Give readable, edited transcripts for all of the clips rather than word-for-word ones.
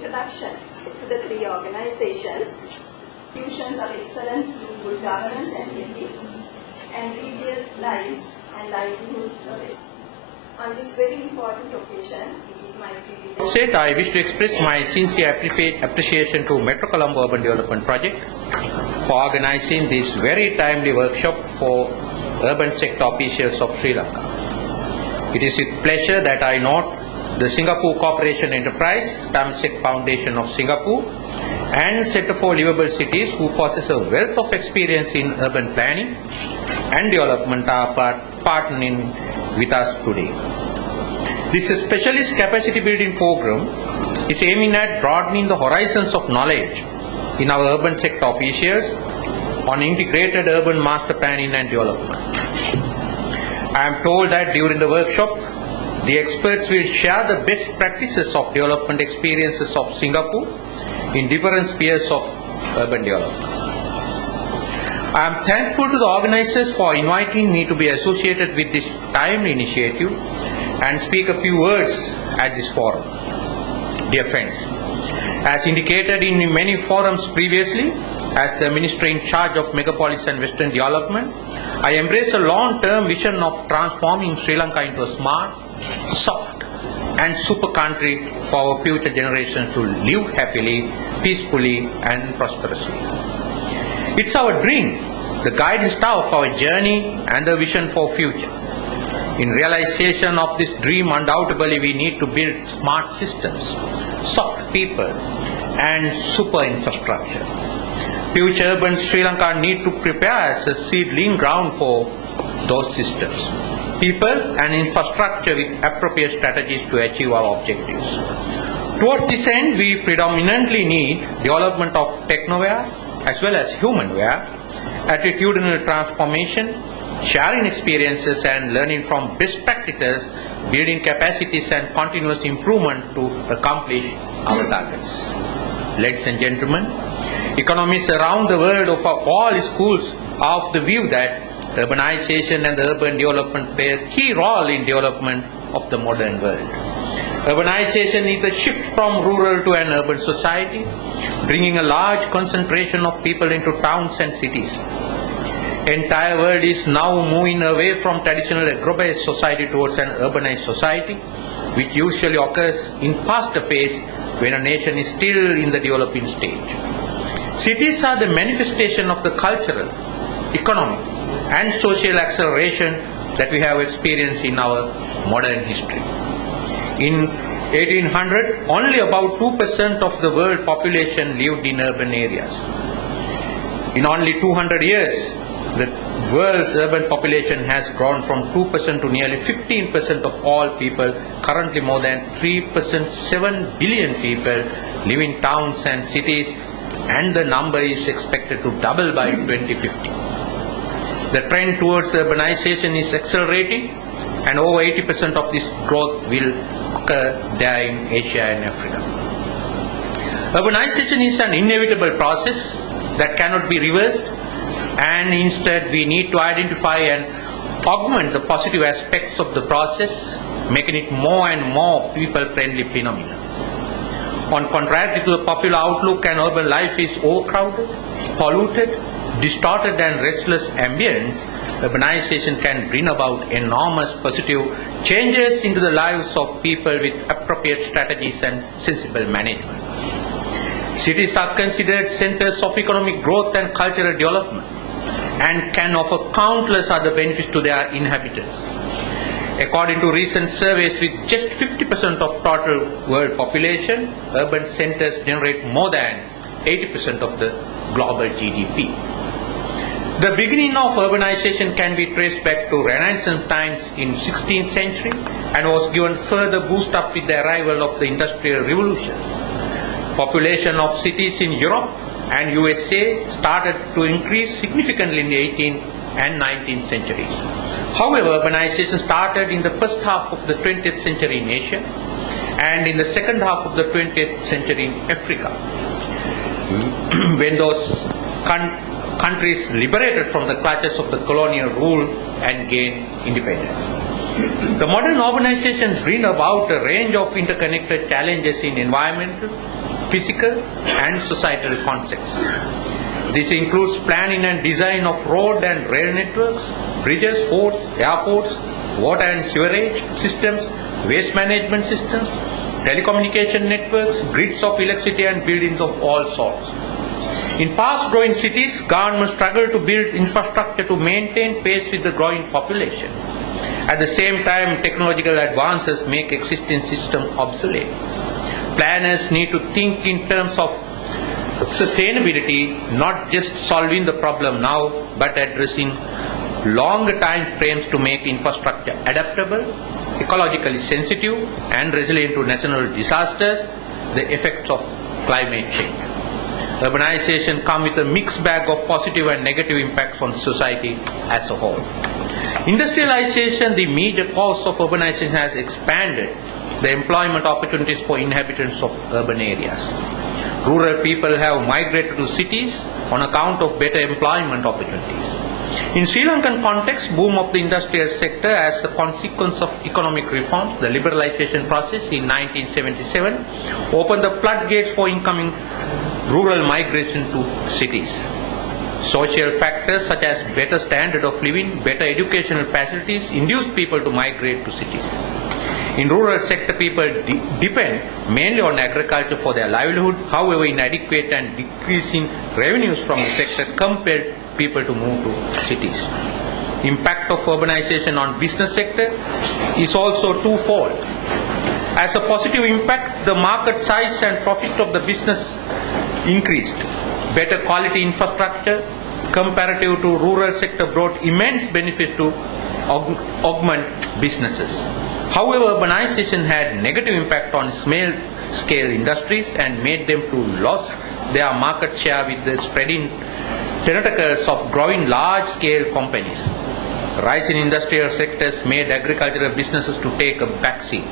introduction to the three organizations, institutions of excellence through good governance and ethics, and rebuild lives and livelihoods today. On this very important occasion, it is my privilege. I wish to express my sincere appreciation to Metro Colombo Urban Development Project for organizing this very timely workshop for urban sector officials of Sri Lanka. It is with pleasure that I note the Singapore Corporation Enterprise, Temasek Foundation of Singapore, and Centre for Livable Cities, who possess a wealth of experience in urban planning and development, are partnering with us today. This specialist capacity building program is aiming at broadening the horizons of knowledge in our urban sector officials on integrated urban master planning and development. I am told that during the workshop, the experts will share the best practices of development experiences of Singapore in different spheres of urban development. I am thankful to the organizers for inviting me to be associated with this timely initiative and speak a few words at this forum. Dear friends, as indicated in many forums previously, as the Minister in charge of Megapolis and Western Development, I embrace a long-term vision of transforming Sri Lanka into a smart, soft and super country for our future generations to live happily, peacefully and prosperously. It's our dream, the guiding star of our journey and the vision for future. In realization of this dream, undoubtedly we need to build smart systems, soft people and super infrastructure. Future urban Sri Lanka need to prepare as a seedling ground for those systems, people and infrastructure with appropriate strategies to achieve our objectives. Towards this end, we predominantly need development of technoware as well as humanware, attitudinal transformation, sharing experiences and learning from best practices, building capacities and continuous improvement to accomplish our targets. Ladies and gentlemen, economists around the world of all schools are of the view that urbanization and urban development play a key role in development of the modern world. Urbanization is a shift from rural to an urban society, bringing a large concentration of people into towns and cities. Entire world is now moving away from traditional agro-based society towards an urbanized society, which usually occurs in faster pace when a nation is still in the developing stage. Cities are the manifestation of the cultural, economic and social acceleration that we have experienced in our modern history. In 1800, only about 2% of the world population lived in urban areas. In only 200 years, the world's urban population has grown from 2% to nearly 15% of all people. Currently, more than 3%, 7 billion people live in towns and cities, and the number is expected to double by 2050. The trend towards urbanization is accelerating, and over 80% of this growth will occur there in Asia and Africa. Urbanization is an inevitable process that cannot be reversed, and instead we need to identify and augment the positive aspects of the process, making it more and more people-friendly phenomenon. On contrary to the popular outlook, an urban life is overcrowded, polluted, distorted and restless ambience, urbanization can bring about enormous positive changes into the lives of people with appropriate strategies and sensible management. Cities are considered centers of economic growth and cultural development and can offer countless other benefits to their inhabitants. According to recent surveys, with just 50% of total world population, urban centers generate more than 80% of the global GDP. The beginning of urbanization can be traced back to Renaissance times in 16th century and was given further boost up with the arrival of the Industrial Revolution. Population of cities in Europe and USA started to increase significantly in the 18th and 19th centuries. However, urbanization started in the first half of the 20th century in Asia and in the second half of the 20th century in Africa, when those countries liberated from the clutches of the colonial rule and gained independence. The modern urbanization brings about a range of interconnected challenges in environmental, physical and societal contexts. This includes planning and design of road and rail networks, bridges, ports, airports, water and sewerage systems, waste management systems, telecommunication networks, grids of electricity and buildings of all sorts. In fast-growing cities, governments struggle to build infrastructure to maintain pace with the growing population. At the same time, technological advances make existing systems obsolete. Planners need to think in terms of sustainability, not just solving the problem now, but addressing longer time frames to make infrastructure adaptable, ecologically sensitive, and resilient to natural disasters, the effects of climate change. Urbanization comes with a mixed bag of positive and negative impacts on society as a whole. Industrialization, the major cause of urbanization, has expanded the employment opportunities for inhabitants of urban areas. Rural people have migrated to cities on account of better employment opportunities. In Sri Lankan context, boom of the industrial sector as a consequence of economic reforms, the liberalization process in 1977 opened the floodgates for incoming rural migration to cities. Social factors such as better standard of living, better educational facilities induced people to migrate to cities. In rural sector, people depend mainly on agriculture for their livelihood. However, inadequate and decreasing revenues from the sector compelled people to move to cities. Impact of urbanization on business sector is also twofold. As a positive impact, the market size and profit of the business increased. Better quality infrastructure comparative to rural sector brought immense benefit to augment businesses. However, urbanization had negative impact on small-scale industries and made them to lose their market share with the spreading tentacles of growing large-scale companies. Rise in industrial sectors made agricultural businesses to take a backseat.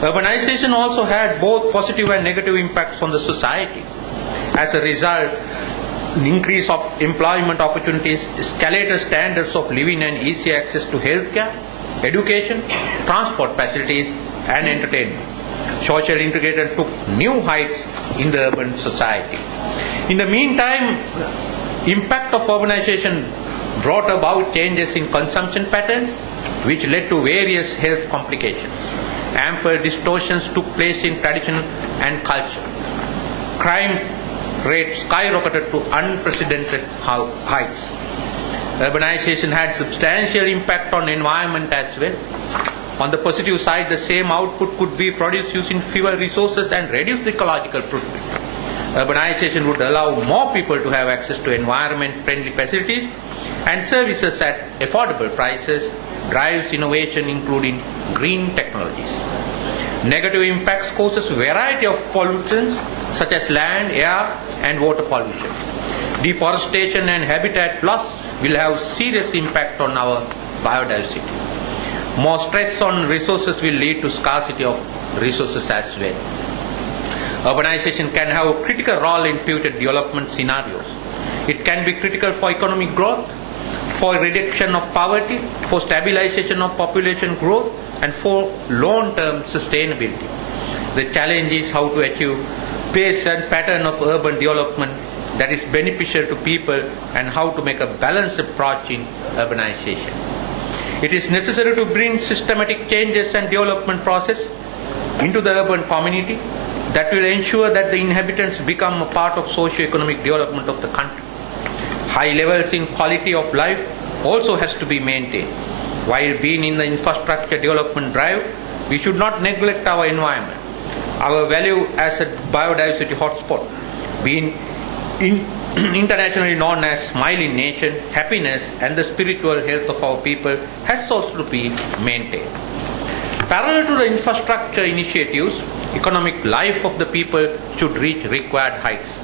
Urbanization also had both positive and negative impacts on the society. As a result, an increase of employment opportunities, escalated standards of living and easy access to healthcare, education, transport facilities and entertainment. Social integration took new heights in the urban society. In the meantime, impact of urbanization brought about changes in consumption patterns which led to various health complications. Ample distortions took place in tradition and culture. Crime rates skyrocketed to unprecedented heights. Urbanization had substantial impact on environment as well. On the positive side, the same output could be produced using fewer resources and reduce the ecological footprint. Urbanization would allow more people to have access to environment-friendly facilities and services at affordable prices, drives innovation including green technologies. Negative impacts causes a variety of pollutants such as land, air and water pollution. Deforestation and habitat loss will have serious impact on our biodiversity. More stress on resources will lead to scarcity of resources as well. Urbanization can have a critical role in future development scenarios. It can be critical for economic growth, for reduction of poverty, for stabilization of population growth, and for long-term sustainability. The challenge is how to achieve pace and pattern of urban development that is beneficial to people and how to make a balanced approach in urbanization. It is necessary to bring systematic changes and development process into the urban community that will ensure that the inhabitants become a part of socio-economic development of the country. High levels in quality of life also has to be maintained. While being in the infrastructure development drive, we should not neglect our environment. Our value as a biodiversity hotspot, being internationally known as Smiling Nation, happiness and the spiritual health of our people has also to be maintained. Parallel to the infrastructure initiatives, economic life of the people should reach required heights.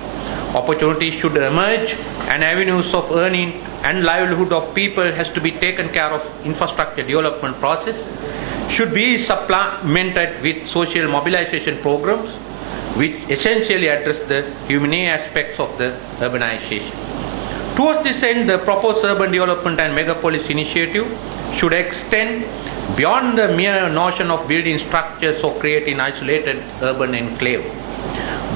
Opportunities should emerge and avenues of earning and livelihood of people has to be taken care of. Infrastructure development process should be supplemented with social mobilization programs which essentially address the humane aspects of the urbanization. Towards this end, the proposed urban development and megapolis initiative should extend beyond the mere notion of building structures or creating isolated urban enclave.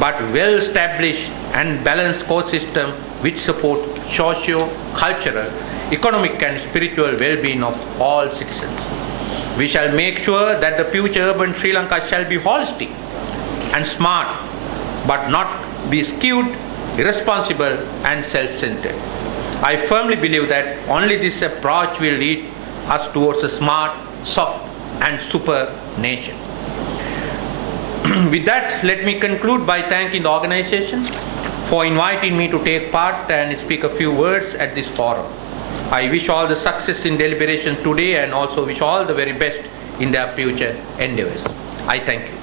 but well-established and balanced ecosystem which support socio-cultural, economic and spiritual well-being of all citizens. We shall make sure that the future urban Sri Lanka shall be holistic and smart, but not be skewed, irresponsible and self-centered. I firmly believe that only this approach will lead us towards a smart, soft and super nation. With that, let me conclude by thanking the organization for inviting me to take part and speak a few words at this forum. I wish all the success in deliberations today and also wish all the very best in their future endeavors. I thank you.